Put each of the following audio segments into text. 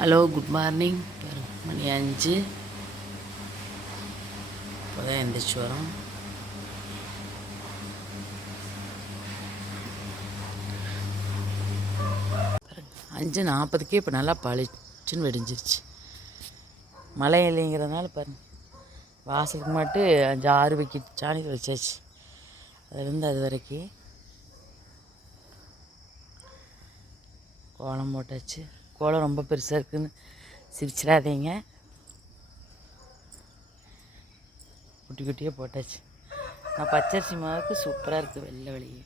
Hello good morning மணி அஞ்சு. இப்போதான் எந்திரிச்சு வரோம். அஞ்சு நாற்பதுக்கே இப்போ நல்லா பளிச்சுன்னு வெடிஞ்சிருச்சு. மழை இல்லைங்கிறதுனால பாருங்க வாசலுக்கு மட்டும் அஞ்சு ஆறு வைக்கிட்டு சாணி வச்சாச்சு. அதுலேருந்து அது வரைக்கும் கோலம் போட்டாச்சு. கோலம் ரொம்ப பெருசாக இருக்குதுன்னு சிரிச்சிடாதீங்க. குட்டி குட்டியாக போட்டாச்சு. நான் பச்சரிசி மாவுக்கு சூப்பராக இருக்குது வெள்ளை வெளியே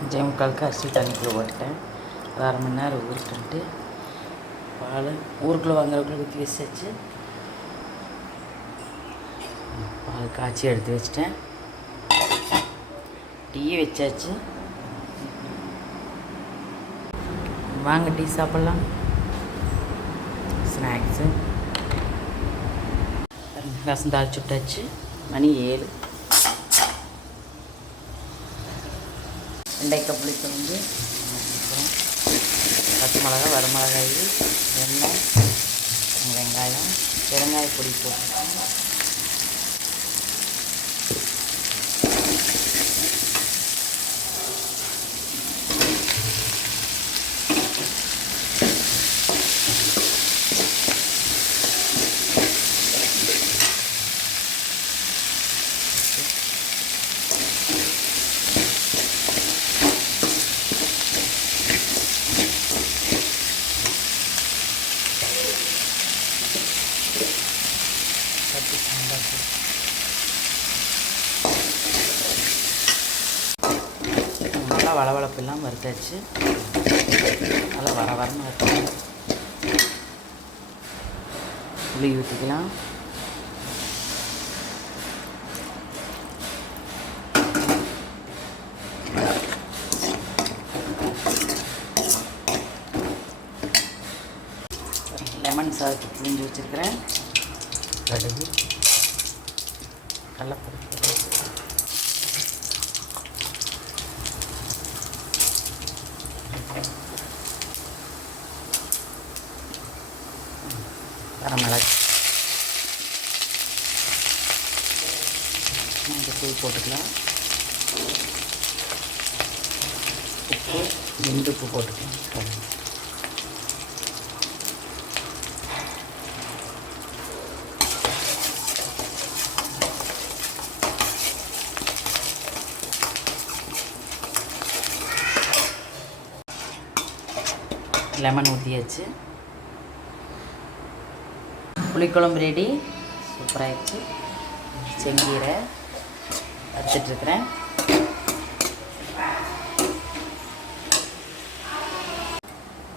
அஞ்சே முக்காலுக்கு அரிசி தண்ணிக்குள்ளே போட்டேன் அரை மணி நேரம் ஊறிட்டு பால் ஊருக்குள்ளே வாங்குறவங்களை ஊற்றி வச்சாச்சு. அது காய்ச்சி எடுத்து வச்சிட்டேன். டீ வச்சாச்சு. வாங்க டீ சாப்பிட்லாம். ஸ்நாக்ஸு ரசம் தாளிச்சு விட்டாச்சு. மணி ஏழு. வெண்டைக்காய் புளி வந்து பச்சை மிளகா வரமிளகாய் எண்ணெய் வெங்காயம் பெருங்காய பொடி போட்டு கட்டி சாம்பார் பொடி. நல்லா வளவளப்பு இல்லாமல் வறுத்தாச்சு. நல்லா வர வரன்னு வறுத்து புளி ஊற்றிக்கலாம் லெமன் சாதத்தை புளிஞ்சு வச்சுருக்கிறேன். கடுகு. கடலப்பருப்பு வரமிளகு இந்த தூள் போட்டுக்கலாம். உப்பு ரெண்டு உப்பு போட்டுக்கலாம். லெமன் ஊற்றியாச்சு புளிக்குழம்பு ரெடி சூப்பராகிடுச்சு செங்கீரை வறுத்துட்ருக்குறேன்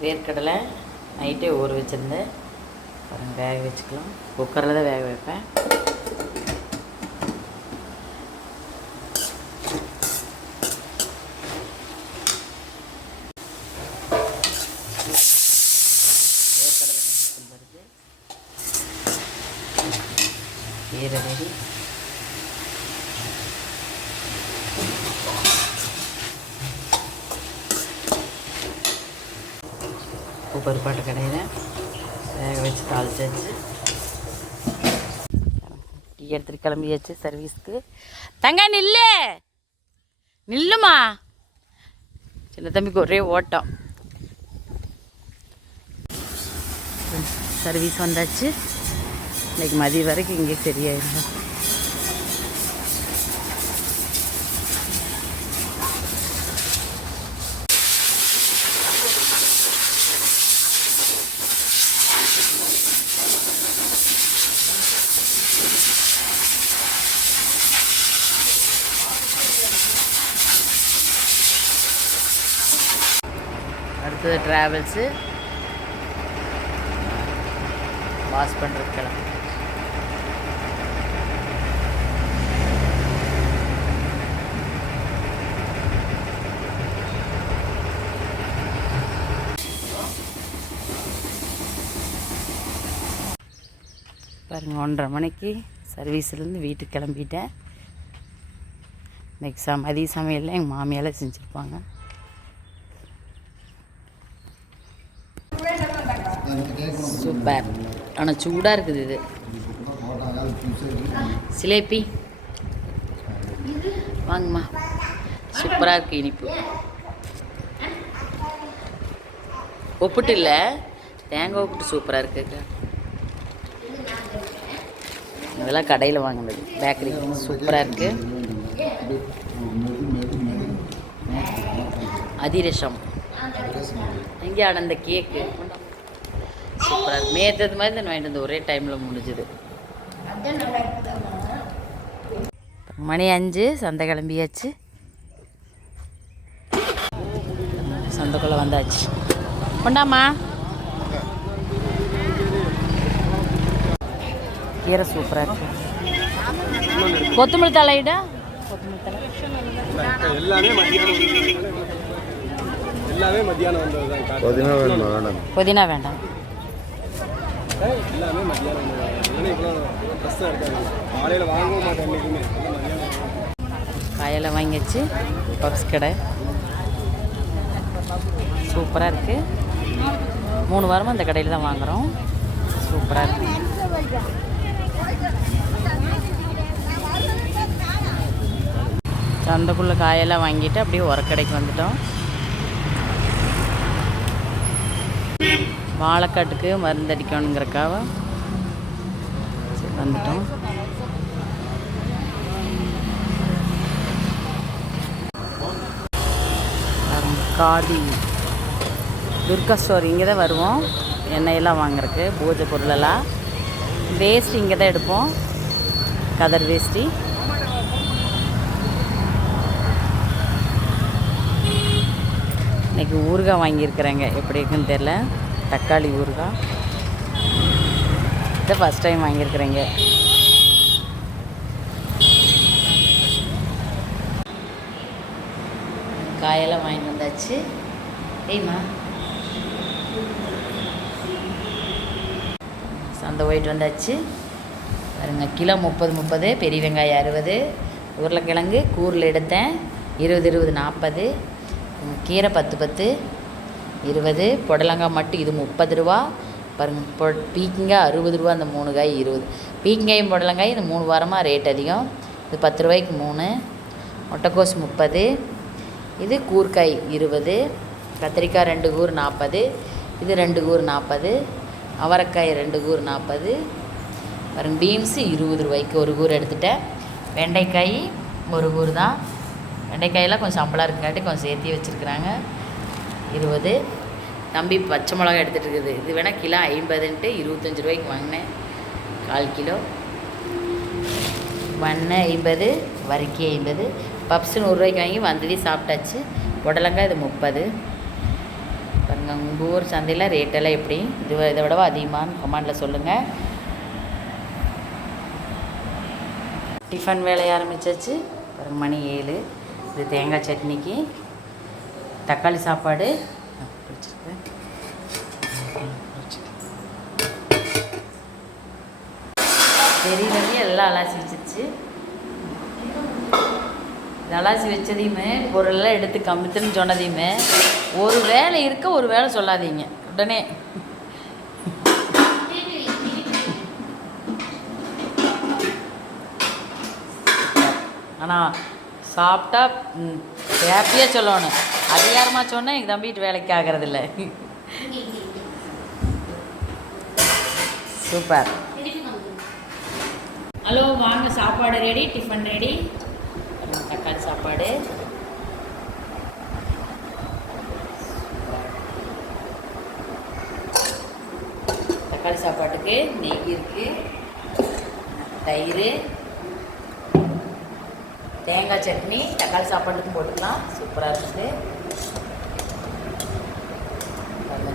வேர்க்கடலை நைட்டே ஊற வச்சுருந்தேன். அப்புறம் வேக வச்சுக்கலாம். குக்கரில் தான் வேக வைப்பேன் வேர்க்கடலை கொஞ்சம் வருது கீரை ரெடி உப்பு பருப்பாட்டு கடையில். வேக வச்சு தாளிச்சாச்சு. டீ எடுத்துட்டு கிளம்பியாச்சு சர்வீஸ்க்கு. தங்க நில்லு. நில்லுமா? சின்ன தம்பிக்கு ஒரே ஓட்டம். சர்வீஸ் வந்தாச்சு. இன்னைக்கு மதியம் வரைக்கும் இங்கே சரியாயிடும்? அடுத்தது ட்ராவல்ஸு வாஷ் பண்ணுறது கிளம்பு. பாருங்கள் ஒன்றரை மணிக்கு சர்வீஸ்லேருந்து வீட்டுக்கு கிளம்பிட்டேன். நெக்ஸ்ட் ச மதிய சமையலில் எங்கள் மாமியால் செஞ்சுருப்பாங்க. சூப்பர். ஆனால் சூடாக இருக்குது இது. சிலேபி. வாங்கம்மா. சூப்பராக இருக்குது இனிப்பு. ஒப்பிட்டு இல்லை. தேங்காய் ஒப்பிட்டு சூப்பராக இருக்குது இதெல்லாம் கடையில் வாங்கினது. பேக்கரி சூப்பராக இருக்குது அதிரசம். இங்கே அந்த கேக்கு சூப்பராக இருக்குது மேத்தது மாதிரி தான் வாங்கிட்டு வந்து ஒரே டைமில் முடிஞ்சுது. மணி அஞ்சு. சந்தை கிளம்பியாச்சு. சந்தைக்குள்ளே வந்தாச்சு. கொண்டாமா கீரை சூப்பராக இருக்கு. கொத்தமல்லி தலையிடா கொத்தமல்லி தலை எல்லாமே மத்தியானம் எல்லாமே மத்தியானம் வந்தது தான் புதினா வேணுமா? வேண்டாம்? புதினா வேண்டாம். எல்லாமே மத்தியானம் காலையில் வாங்கவும் மாட்டேன் காயெல்லாம் வாங்கியாச்சு. பப்ஸ் கடை. சூப்பராக இருக்குது மூணு வாரமாக இந்த கடையில் தான் வாங்குகிறோம் சூப்பராக இருக்குது சந்தைக்குள்ளே காயெல்லாம் வாங்கிட்டு அப்படியே உரக்கடைக்கு வந்துட்டோம். வாழைக்காட்டுக்கு மருந்தடிக்கணுங்கிறக்காக சரி, வந்துட்டோம். காதி. துர்கா ஸ்டோர் இங்கே தான் வருவோம். எண்ணெயெல்லாம் வாங்குறதுக்கு பூஜை பொருளெல்லாம். வேஸ்ட் இங்கே தான் எடுப்போம். கதர் வேஷ்டி. இன்றைக்கி ஊறுகாய் வாங்கியிருக்கிறேங்க. எப்படி இருக்குன்னு தெரில தக்காளி ஊறுகாய். இதை ஃபஸ்ட் டைம் வாங்கியிருக்கிறேங்க. காயெல்லாம் வாங்கிட்டு வந்தாச்சு. ஏய்மா சந்தை போயிட்டு வந்தாச்சு. பாருங்க கிலோ முப்பது முப்பது. பெரிய வெங்காயம் அறுபது. உருளைக்கிழங்கு கூரில் எடுத்தேன். இருபது இருபது நாற்பது. கீரை பத்து பத்து இருபது. புடலங்காய் மட்டும் இது முப்பது ரூபா. பாருங்கள் பொ பீக்கங்காய் அறுபது ரூபா அந்த மூணு காய் இருபது. பீக்கங்காயும் புடலங்காய் இது மூணு வாரமாக ரேட் அதிகம். இது பத்து ரூபாய்க்கு மூணு. முட்டைக்கோஸ் முப்பது. இது கூர்க்காய் இருபது. கத்திரிக்காய் ரெண்டு கூர் நாற்பது இது ரெண்டு கூர் நாற்பது அவரைக்காய் ரெண்டு கூர் நாற்பது பாருங்க பீன்ஸு இருபது ரூபாய்க்கு ஒரு கூர் எடுத்துட்டேன். வெண்டைக்காய் ஒரு கூர் தான். வெண்டைக்காயெல்லாம் கொஞ்சம் சம்பளம் இருக்குங்காட்டி கொஞ்சம் சேர்த்தி வச்சுருக்குறாங்க. இருபது. தம்பி பச்சை மிளகா எடுத்துகிட்டு இருக்குது. இது வேணால் கிலோ ஐம்பதுன்ட்டு இருபத்தஞ்சி ரூபாய்க்கு வாங்கினேன். கால் கிலோ. மண்ணை ஐம்பது வரிக்கி ஐம்பது. பப்ஸு நூறுரூவாய்க்கு வாங்கி வந்ததே சாப்பிட்டாச்சு. புடலங்காய் இது முப்பது. பாருங்க உங்கள் ஊர் சந்தையில் ரேட்டெல்லாம் எப்படி? இது இதை விடவா அதிகமானு கமாண்டில் சொல்லுங்கள் டிஃபன் வேலையை ஆரம்பிச்சாச்சு. பாருங்க மணி ஏழு. இது தேங்காய் சட்னிக்கு தக்காளி சாப்பாடு. வச்சுருக்கேன் எல்லாம் அலாசி வச்சிருச்சு. அலாசி வச்சதையுமே பொருளெல்லாம் எடுத்து கம்மித்துன்னு சொன்னதையுமே ஒரு வேலை இருக்க ஒரு வேலை சொல்லாதீங்க. உடனே. ஆனால் சாப்பிட்டா ஹாப்பியாக சொல்லணும். அதிகாரமாக சொன்னால் எங்கள் தம்பிட்டு வேலைக்கு ஆகிறதில்ல. சூப்பர். ஹலோ வாங்க சாப்பாடு ரெடி டிஃபன் ரெடி தக்காளி சாப்பாடு. தக்காளி சாப்பாட்டுக்கு நெய் இருக்கு தயிர் தேங்காய் சட்னி தக்காளி சாப்பாட்டுக்கும் போட்டுக்கலாம். சூப்பராக இருக்குது.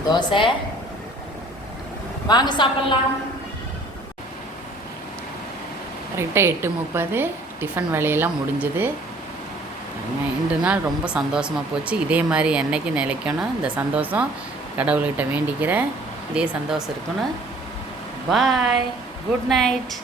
தோசை. வாங்க சாப்பிட்லாம். கரெக்டாக எட்டு முப்பது. டிஃபன் வேலையெல்லாம் முடிஞ்சுது. இன்று நாள் ரொம்ப சந்தோஷமாக போச்சு. இதே மாதிரி என்றைக்கு நிலைக்கணும் இந்த சந்தோஷம் கடவுள்கிட்ட வேண்டிக்கிறேன். இதே சந்தோஷம் இருக்கணும். Bye good night